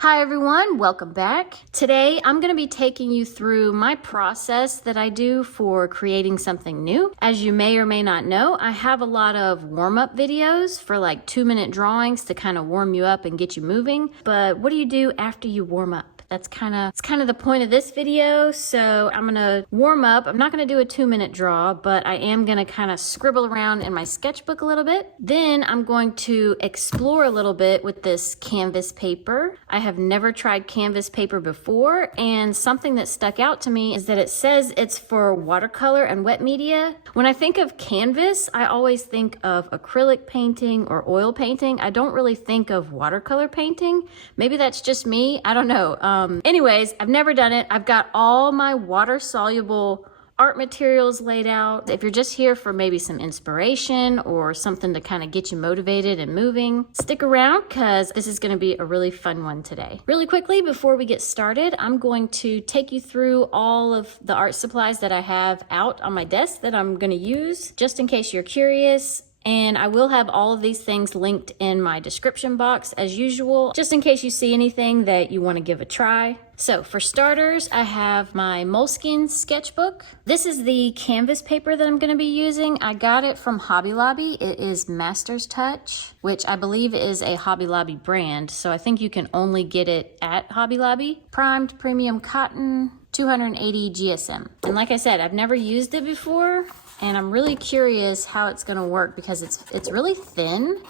Hi everyone, welcome back. Today I'm going to be taking you through my process that I do for creating something new. As you may or may not know, I have a lot of warm-up videos for like 2-minute drawings to kind of warm you up and get you moving. But what do you do after you warm up? It's kind of the point of this video. So I'm gonna warm up. I'm not gonna do a 2-minute draw, but I am gonna kind of scribble around in my sketchbook a little bit. Then I'm going to explore a little bit with this canvas paper. I have never tried canvas paper before, and something that stuck out to me is that it says it's for watercolor and wet media. When I think of canvas, I always think of acrylic painting or oil painting. I don't really think of watercolor painting. Maybe that's just me, I don't know. Anyways, I've never done it. I've got all my water-soluble art materials laid out. If you're just here for maybe some inspiration or something to kind of get you motivated and moving, stick around because this is going to be a really fun one today. Really quickly, before we get started, I'm going to take you through all of the art supplies that I have out on my desk that I'm going to use, just in case you're curious. And I will have all of these things linked in my description box as usual, just in case you see anything that you want to give a try. So for starters, I have my Moleskine sketchbook. This is the canvas paper that I'm going to be using. I got it from Hobby Lobby. It is Master's Touch, which I believe is a Hobby Lobby brand. So I think you can only get it at Hobby Lobby. Primed premium cotton, 280 GSM. And like I said, I've never used it before. And I'm really curious how it's gonna work because it's really thin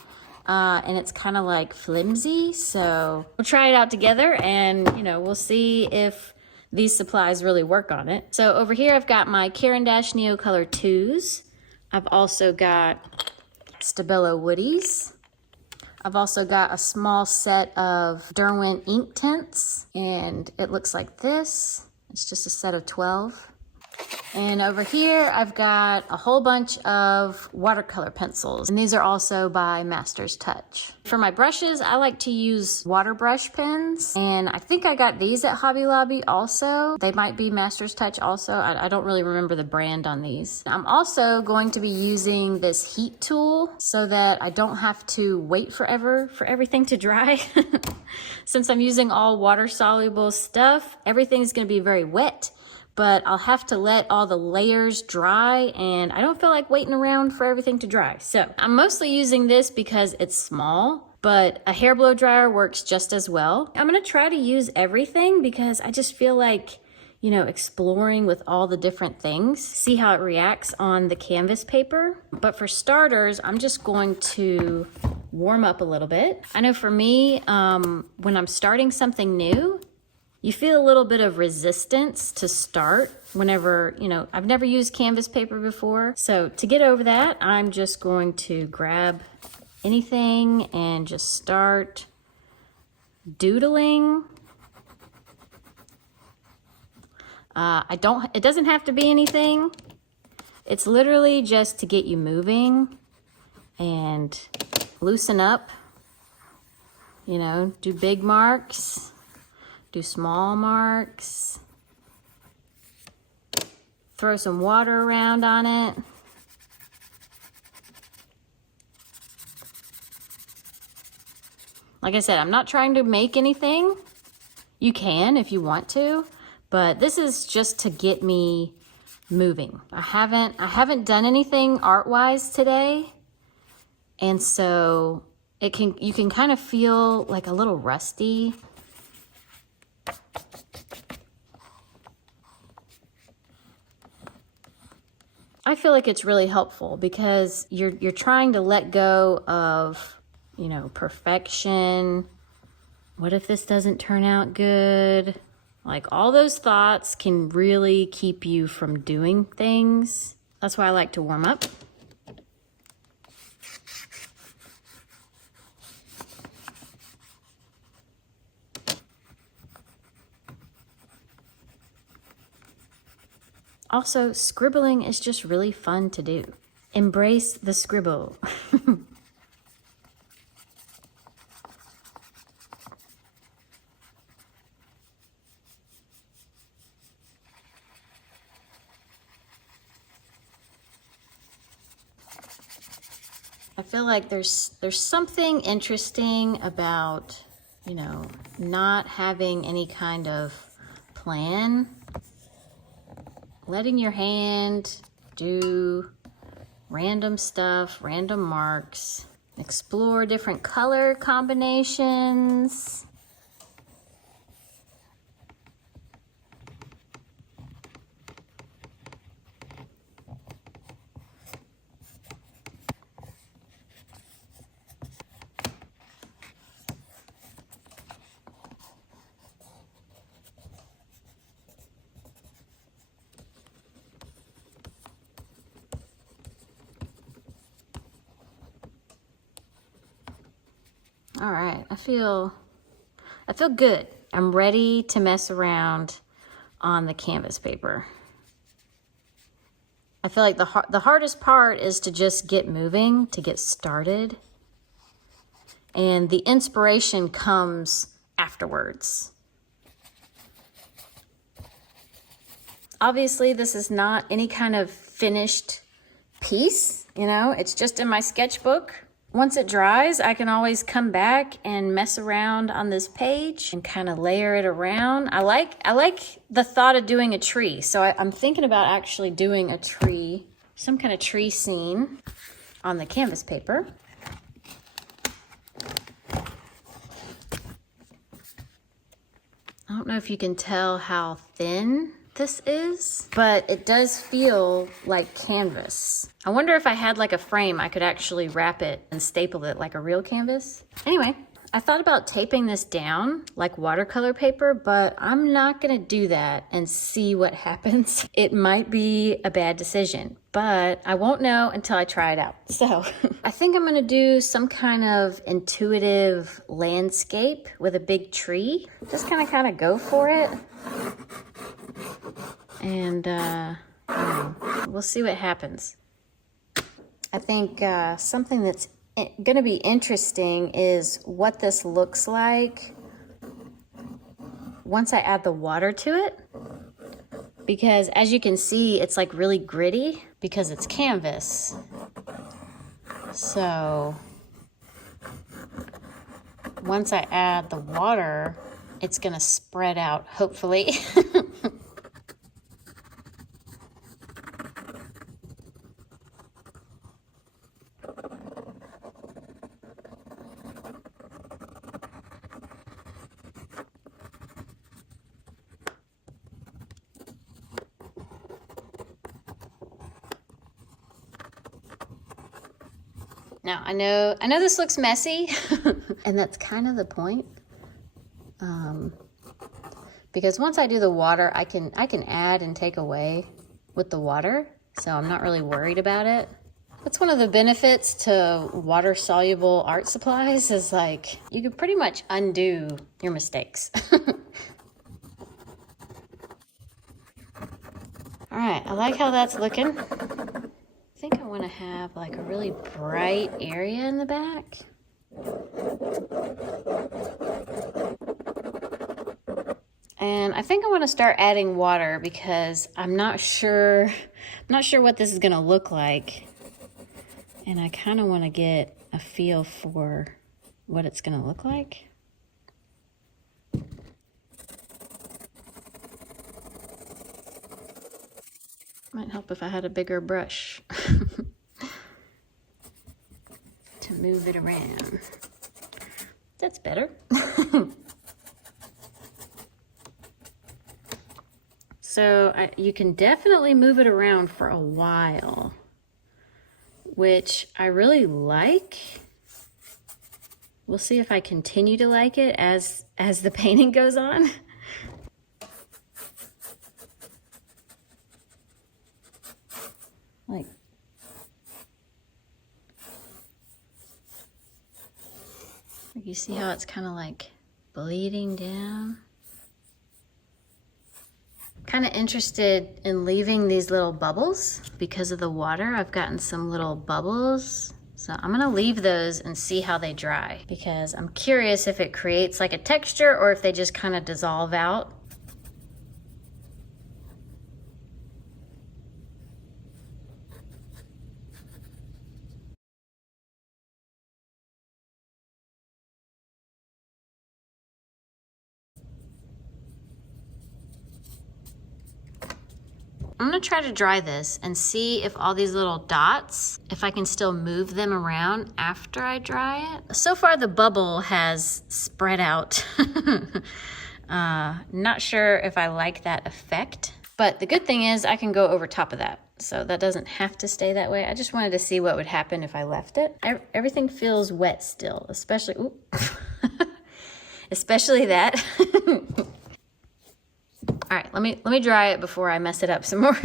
and it's kind of like flimsy. So we'll try it out together and we'll see if these supplies really work on it. So over here I've got my Caran Neocolor IIs. I've also got Stabilo Woodys. I've also got a small set of Derwent Inktense, and it looks like this. It's just a set of 12. And over here, I've got a whole bunch of watercolor pencils, and these are also by Master's Touch. For my brushes, I like to use water brush pens, and I think I got these at Hobby Lobby also. They might be Master's Touch also. I don't really remember the brand on these. I'm also going to be using this heat tool so that I don't have to wait forever for everything to dry. Since I'm using all water-soluble stuff, everything's gonna be very wet. But I'll have to let all the layers dry, and I don't feel like waiting around for everything to dry. So I'm mostly using this because it's small, but a hair blow dryer works just as well. I'm gonna try to use everything because I just feel like, exploring with all the different things, see how it reacts on the canvas paper. But for starters, I'm just going to warm up a little bit. I know for me, when I'm starting something new, you feel a little bit of resistance to start whenever, I've never used canvas paper before. So to get over that, I'm just going to grab anything and just start doodling. It doesn't have to be anything. It's literally just to get you moving and loosen up, do big marks. Do small marks, throw some water around on it. Like I said, I'm not trying to make anything. You can if you want to, but this is just to get me moving. I haven't done anything art-wise today, and so you can kind of feel like a little rusty. I feel like it's really helpful because you're trying to let go of, perfection. What if this doesn't turn out good? Like all those thoughts can really keep you from doing things. That's why I like to warm up. Also, scribbling is just really fun to do. Embrace the scribble. I feel like there's something interesting about you know, not having any kind of plan, letting your hand do random stuff, random marks, explore different color combinations. All right, I feel good. I'm ready to mess around on the canvas paper. I feel like the hardest part is to just get moving, to get started. And the inspiration comes afterwards. Obviously, this is not any kind of finished piece, you know, it's just in my sketchbook. Once it dries, I can always come back and mess around on this page and kind of layer it around. I like the thought of doing a tree. So I'm thinking about actually doing a tree, some kind of tree scene on the canvas paper. I don't know if you can tell how thin this is, but it does feel like canvas. I wonder if I had like a frame, I could actually wrap it and staple it like a real canvas. Anyway, I thought about taping this down like watercolor paper, but I'm not gonna do that and see what happens. It might be a bad decision, but I won't know until I try it out. So I think I'm gonna do some kind of intuitive landscape with a big tree. Just kind of go for it. And we'll see what happens. I think something that's going to be interesting is what this looks like once I add the water to it. Because as you can see, it's like really gritty because it's canvas. So once I add the water, it's going to spread out, hopefully. Now, I know this looks messy, and that's kind of the point. Because once I do the water, I can add and take away with the water, so I'm not really worried about it. That's one of the benefits to water-soluble art supplies is like, you can pretty much undo your mistakes. All right, I like how that's looking. I think I want to have like a really bright area in the back. And I think I want to start adding water because I'm not sure what this is going to look like. And I kind of want to get a feel for what it's going to look like. Might help if I had a bigger brush to move it around. That's better. So you can definitely move it around for a while, which I really like. We'll see if I continue to like it as the painting goes on. Like, you see how it's kind of like bleeding down? Kind of interested in leaving these little bubbles because of the water. I've gotten some little bubbles. So I'm gonna leave those and see how they dry because I'm curious if it creates like a texture or if they just kind of dissolve out. I'm gonna try to dry this and see if all these little dots, if I can still move them around after I dry it. So far the bubble has spread out. Not sure if I like that effect, but the good thing is I can go over top of that. So that doesn't have to stay that way. I just wanted to see what would happen if I left it. Everything feels wet still, especially, especially that. All right, let me dry it before I mess it up some more.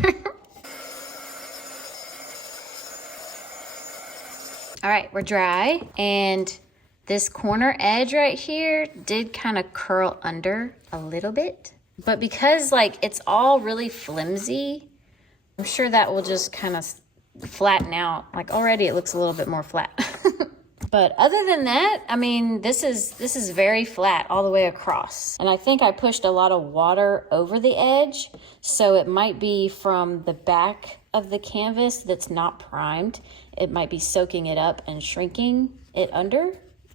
All right, we're dry, and this corner edge right here did kind of curl under a little bit, but because like it's all really flimsy, I'm sure that will just kind of flatten out. Like already it looks a little bit more flat. But other than that, I mean, this is very flat all the way across. And I think I pushed a lot of water over the edge, so it might be from the back of the canvas that's not primed. It might be soaking it up and shrinking it under,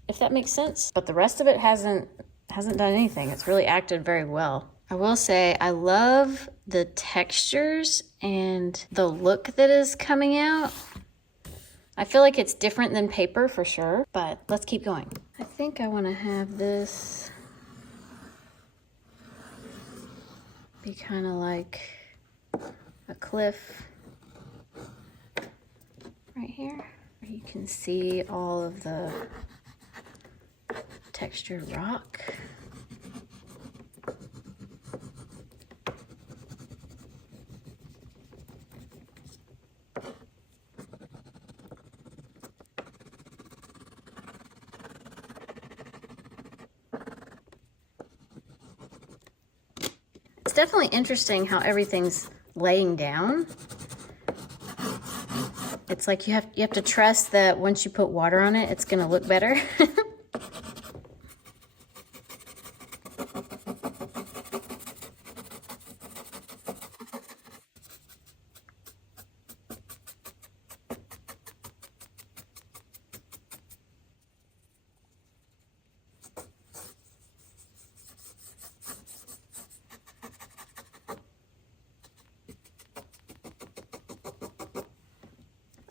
if that makes sense. But the rest of it hasn't done anything. It's really acted very well. I will say I love the textures and the look that is coming out. I feel like it's different than paper for sure, but let's keep going. I think I want to have this be kind of like a cliff right here, where you can see all of the textured rock. It's definitely interesting how everything's laying down. It's like you have to trust that once you put water on it, it's gonna look better.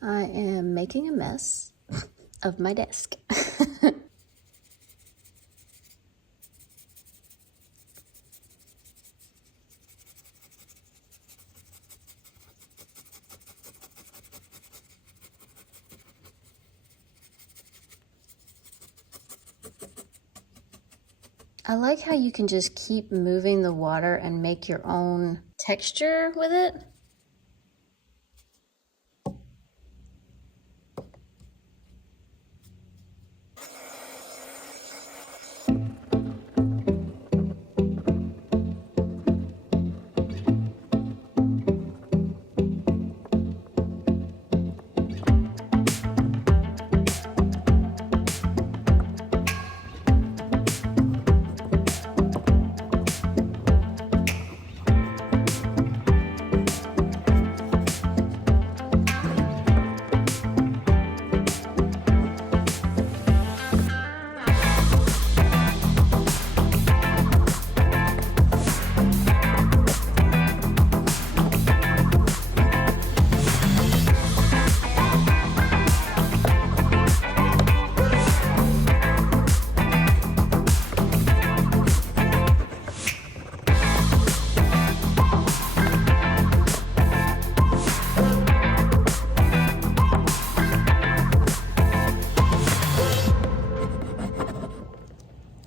I am making a mess of my desk. I like how you can just keep moving the water and make your own texture with it.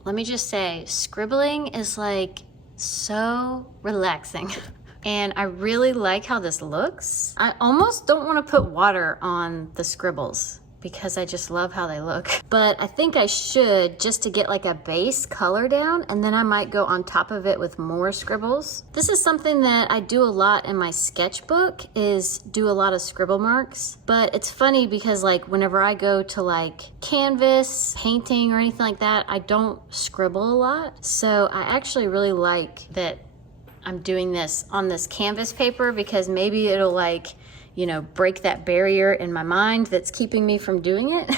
Let me just say, scribbling is like so relaxing. And I really like how this looks. I almost don't want to put water on the scribbles because I just love how they look. But I think I should, just to get like a base color down, and then I might go on top of it with more scribbles. This is something that I do a lot in my sketchbook, is do a lot of scribble marks. But it's funny because like whenever I go to like canvas, painting or anything like that, I don't scribble a lot. So I actually really like that I'm doing this on this canvas paper, because maybe it'll like, you know, break that barrier in my mind that's keeping me from doing it.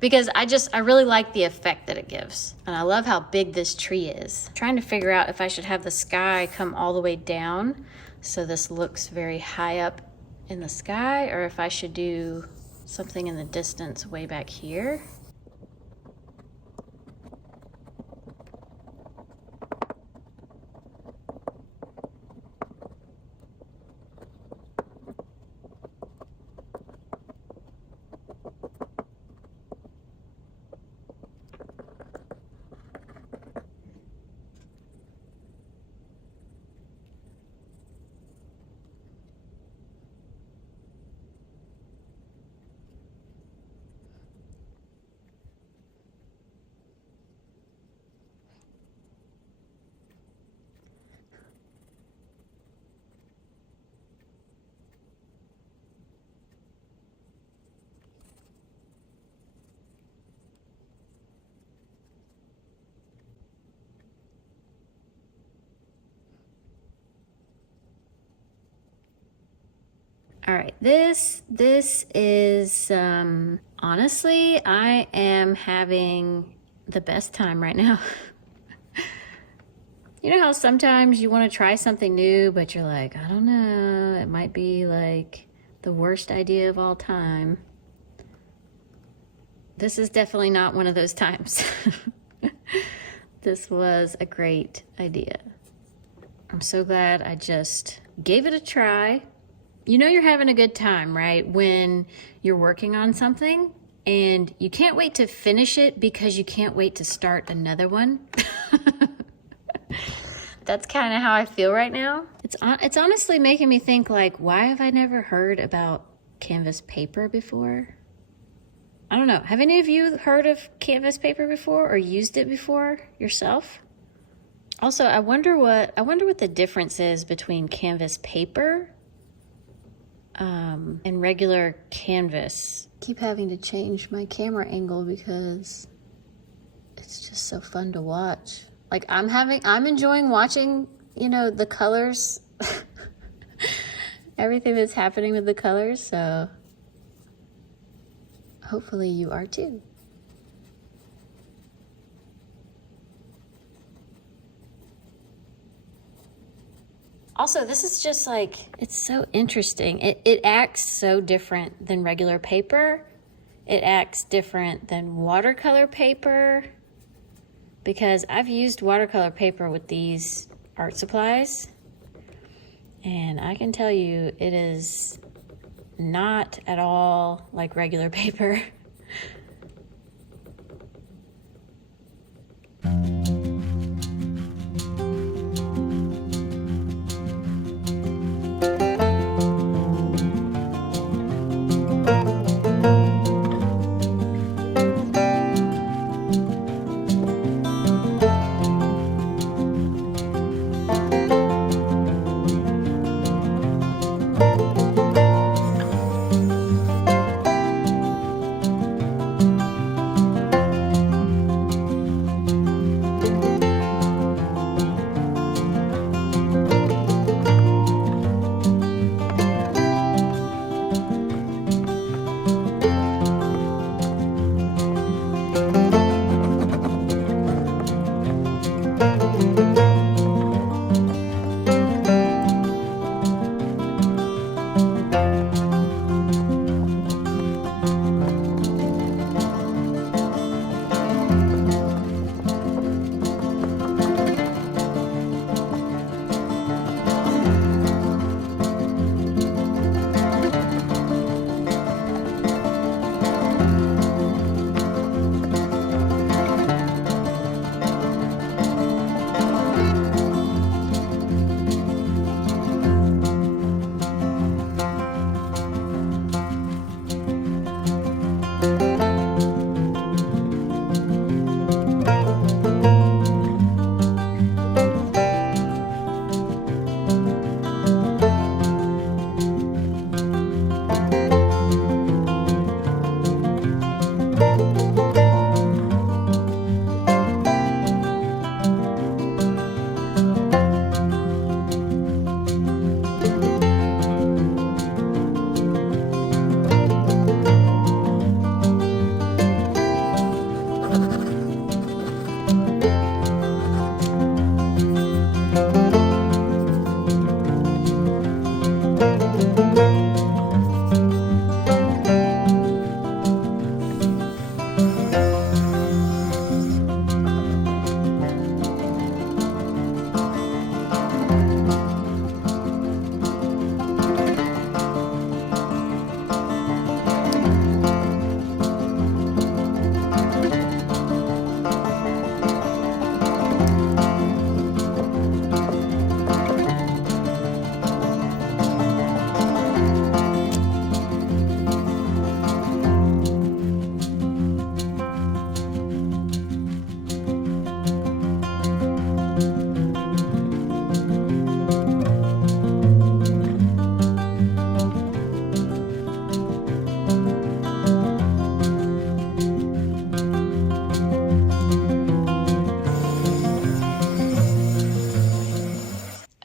Because I really like the effect that it gives. And I love how big this tree is. I'm trying to figure out if I should have the sky come all the way down so this looks very high up in the sky, or if I should do something in the distance way back here. All right, this is, honestly, I am having the best time right now. You know how sometimes you want to try something new, but you're like, I don't know, it might be like the worst idea of all time. This is definitely not one of those times. This was a great idea. I'm so glad I just gave it a try. You know you're having a good time, right? When you're working on something and you can't wait to finish it because you can't wait to start another one. That's kind of how I feel right now. It's honestly making me think, like, why have I never heard about canvas paper before? I don't know. Have any of you heard of canvas paper before or used it before yourself? Also, I wonder what the difference is between canvas paper and regular canvas. Keep having to change my camera angle because it's just so fun to watch. Like I'm enjoying watching, you know, the colors, everything that's happening with the colors. So hopefully you are too. Also, this is just like, it's so interesting. It acts so different than regular paper. It acts different than watercolor paper, because I've used watercolor paper with these art supplies, and I can tell you it is not at all like regular paper.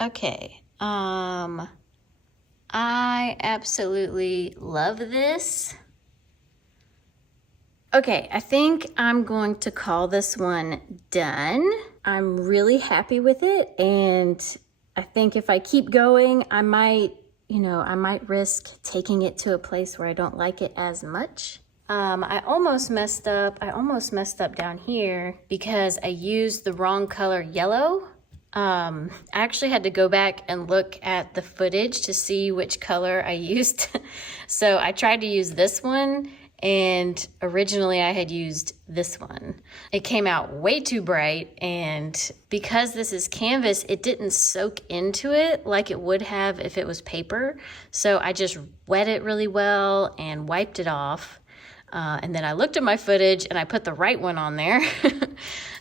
Okay, I absolutely love this. Okay, I think I'm going to call this one done. I'm really happy with it, and I think if I keep going, I might risk taking it to a place where I don't like it as much. I almost messed up down here because I used the wrong color yellow. I actually had to go back and look at the footage to see which color I used. So I tried to use this one, and originally I had used this one. It came out way too bright, and because this is canvas, it didn't soak into it like it would have if it was paper. So I just wet it really well and wiped it off. And then I looked at my footage and I put the right one on there.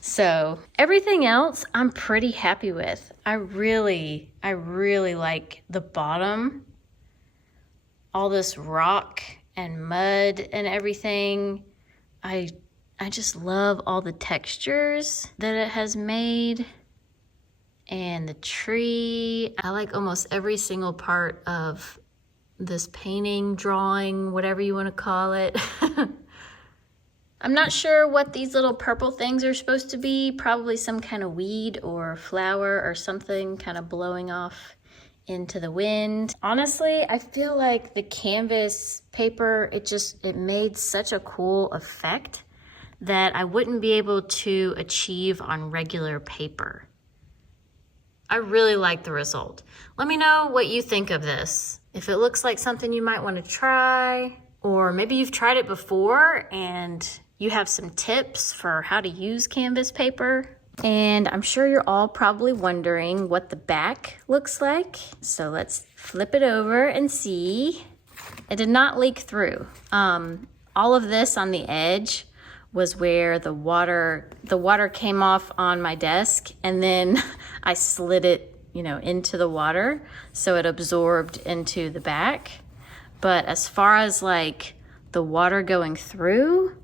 So everything else I'm pretty happy with. I really like the bottom, all this rock and mud and everything. I just love all the textures that it has made, and the tree. I like almost every single part of this painting, drawing, whatever you want to call it. I'm not sure what these little purple things are supposed to be. Probably some kind of weed or flower or something kind of blowing off into the wind. Honestly, I feel like the canvas paper, it made such a cool effect that I wouldn't be able to achieve on regular paper. I really like the result. Let me know what you think of this. If it looks like something you might want to try, or maybe you've tried it before and you have some tips for how to use canvas paper. And I'm sure you're all probably wondering what the back looks like. So let's flip it over and see. It did not leak through. All of this on the edge was where the water came off on my desk, and then I slid it, into the water, so it absorbed into the back. But as far as like the water going through,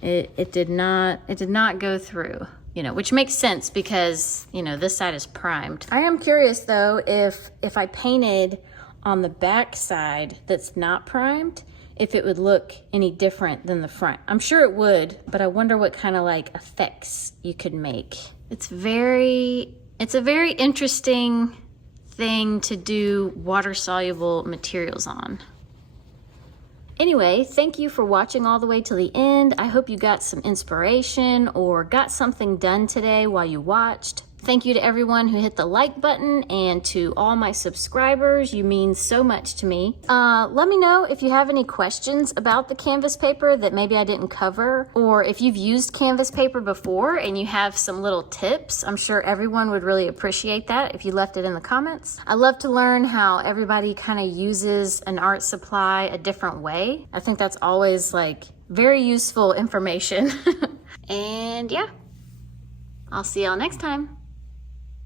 it did not go through, which makes sense because, this side is primed. I am curious though, if I painted on the back side that's not primed, if it would look any different than the front. I'm sure it would, but I wonder what kind of like effects you could make. It's a very interesting thing to do water-soluble materials on. Anyway, thank you for watching all the way to the end. I hope you got some inspiration or got something done today while you watched. Thank you to everyone who hit the like button, and to all my subscribers. You mean so much to me. Let me know if you have any questions about the canvas paper that maybe I didn't cover, or if you've used canvas paper before and you have some little tips. I'm sure everyone would really appreciate that if you left it in the comments. I love to learn how everybody kind of uses an art supply a different way. I think that's always like very useful information. And yeah, I'll see y'all next time.